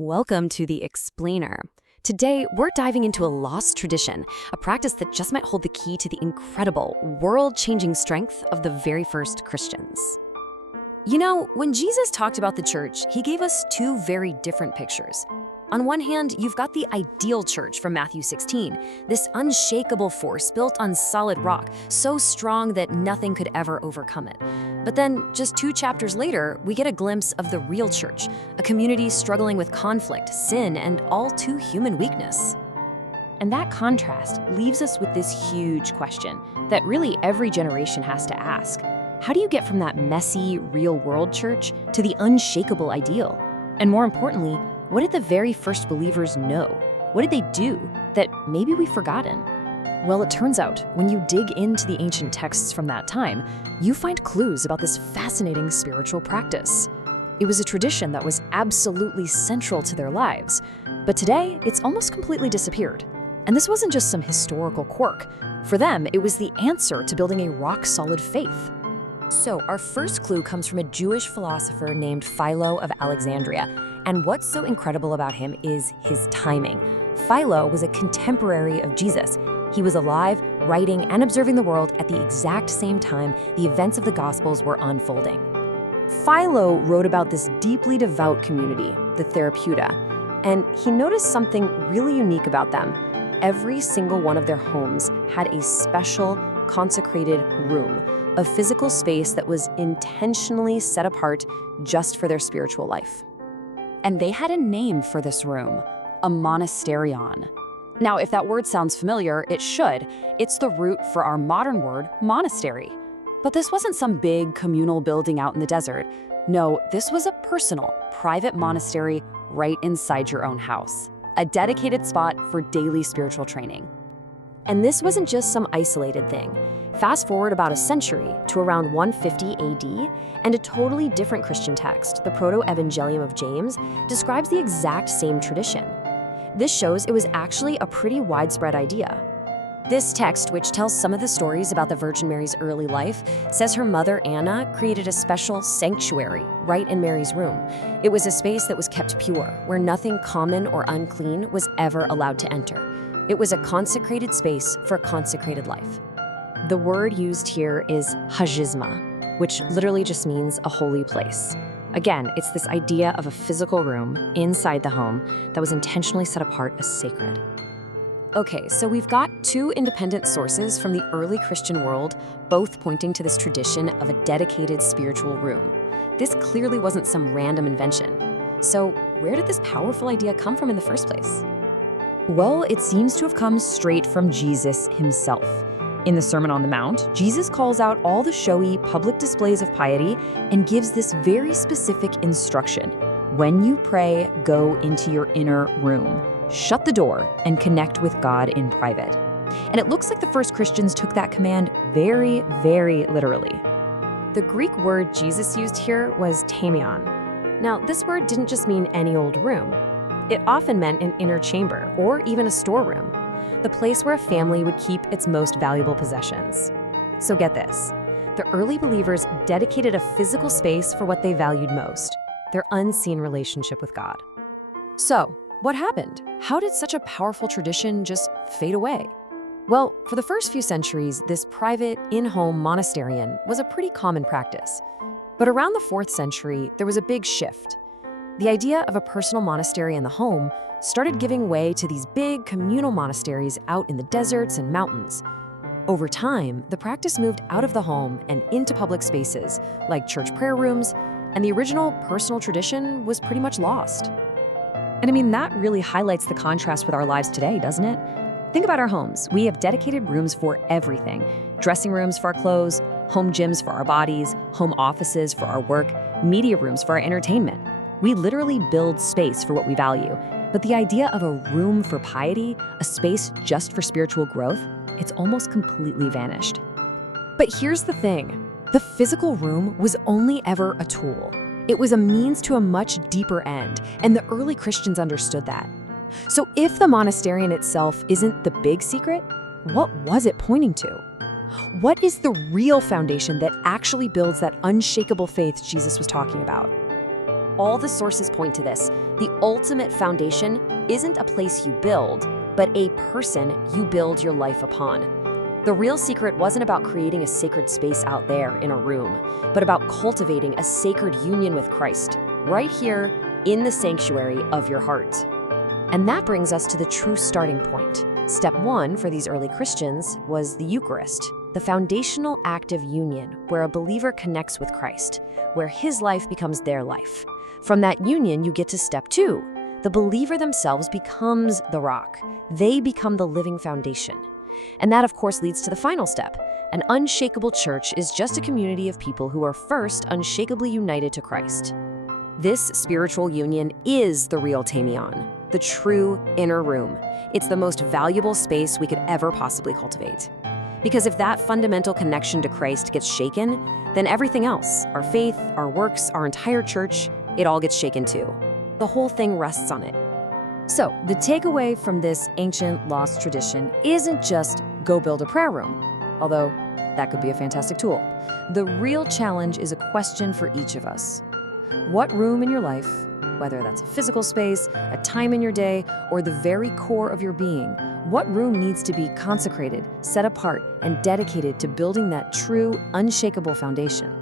Welcome to The Explainer. Today, we're diving into a lost tradition, a practice that just might hold the key to the incredible, world-changing strength of the very first Christians. You know, when Jesus talked about the church, he gave us two very different pictures. On one hand, you've got the ideal church from Matthew 16, this unshakable force built on solid rock, so strong that nothing could ever overcome it. But then, just 2 chapters later, we get a glimpse of the real church, a community struggling with conflict, sin, and all too human weakness. And that contrast leaves us with this huge question that really every generation has to ask. How do you get from that messy, real-world church to the unshakable ideal? And more importantly, what did the very first believers know? What did they do that maybe we've forgotten? Well, it turns out, when you dig into the ancient texts from that time, you find clues about this fascinating spiritual practice. It was a tradition that was absolutely central to their lives, but today, it's almost completely disappeared. And this wasn't just some historical quirk. For them, it was the answer to building a rock-solid faith. So, our first clue comes from a Jewish philosopher named Philo of Alexandria, and what's so incredible about him is his timing. Philo was a contemporary of Jesus. He was alive, writing, and observing the world at the exact same time the events of the Gospels were unfolding. Philo wrote about this deeply devout community, the Therapeuta, and he noticed something really unique about them. Every single one of their homes had a special, consecrated room, a physical space that was intentionally set apart just for their spiritual life. And they had a name for this room, a monasterion. Now, if that word sounds familiar, it should. It's the root for our modern word, monastery. But this wasn't some big communal building out in the desert. No, this was a personal, private monastery right inside your own house, a dedicated spot for daily spiritual training. And this wasn't just some isolated thing. Fast forward about a century to around 150 AD, and a totally different Christian text, the Proto-Evangelium of James, describes the exact same tradition. This shows it was actually a pretty widespread idea. This text, which tells some of the stories about the Virgin Mary's early life, says her mother, Anna, created a special sanctuary right in Mary's room. It was a space that was kept pure, where nothing common or unclean was ever allowed to enter. It was a consecrated space for a consecrated life. The word used here is hagisma, which literally just means a holy place. Again, it's this idea of a physical room inside the home that was intentionally set apart as sacred. Okay, so we've got 2 independent sources from the early Christian world, both pointing to this tradition of a dedicated spiritual room. This clearly wasn't some random invention. So where did this powerful idea come from in the first place? Well, it seems to have come straight from Jesus himself. In the Sermon on the Mount, Jesus calls out all the showy public displays of piety and gives this very specific instruction. When you pray, go into your inner room, shut the door, and connect with God in private. And it looks like the first Christians took that command very, very literally. The Greek word Jesus used here was tamion. Now, this word didn't just mean any old room. It often meant an inner chamber or even a storeroom, the place where a family would keep its most valuable possessions. So get this, the early believers dedicated a physical space for what they valued most, their unseen relationship with God. So, what happened? How did such a powerful tradition just fade away? Well, for the first few centuries, this private, in-home monasterion was a pretty common practice. But around the 4th century, there was a big shift. The idea of a personal monastery in the home started giving way to these big communal monasteries out in the deserts and mountains. Over time, the practice moved out of the home and into public spaces, like church prayer rooms, and the original personal tradition was pretty much lost. And I mean, that really highlights the contrast with our lives today, doesn't it? Think about our homes. We have dedicated rooms for everything. Dressing rooms for our clothes, home gyms for our bodies, home offices for our work, media rooms for our entertainment. We literally build space for what we value. But the idea of a room for piety, a space just for spiritual growth, it's almost completely vanished. But here's the thing. The physical room was only ever a tool. It was a means to a much deeper end, and the early Christians understood that. So if the monasterion itself isn't the big secret, what was it pointing to? What is the real foundation that actually builds that unshakable faith Jesus was talking about? All the sources point to this. The ultimate foundation isn't a place you build, but a person you build your life upon. The real secret wasn't about creating a sacred space out there in a room, but about cultivating a sacred union with Christ, right here in the sanctuary of your heart. And that brings us to the true starting point. Step 1 for these early Christians was the Eucharist, the foundational act of union where a believer connects with Christ, where his life becomes their life. From that union, you get to step 2. The believer themselves becomes the rock. They become the living foundation. And that, of course, leads to the final step. An unshakable church is just a community of people who are first unshakably united to Christ. This spiritual union is the real Tamion, the true inner room. It's the most valuable space we could ever possibly cultivate. Because if that fundamental connection to Christ gets shaken, then everything else, our faith, our works, our entire church, it all gets shaken too. The whole thing rests on it. So, the takeaway from this ancient lost tradition isn't just go build a prayer room, although that could be a fantastic tool. The real challenge is a question for each of us. What room in your life, whether that's a physical space, a time in your day, or the very core of your being, what room needs to be consecrated, set apart, and dedicated to building that true, unshakable foundation?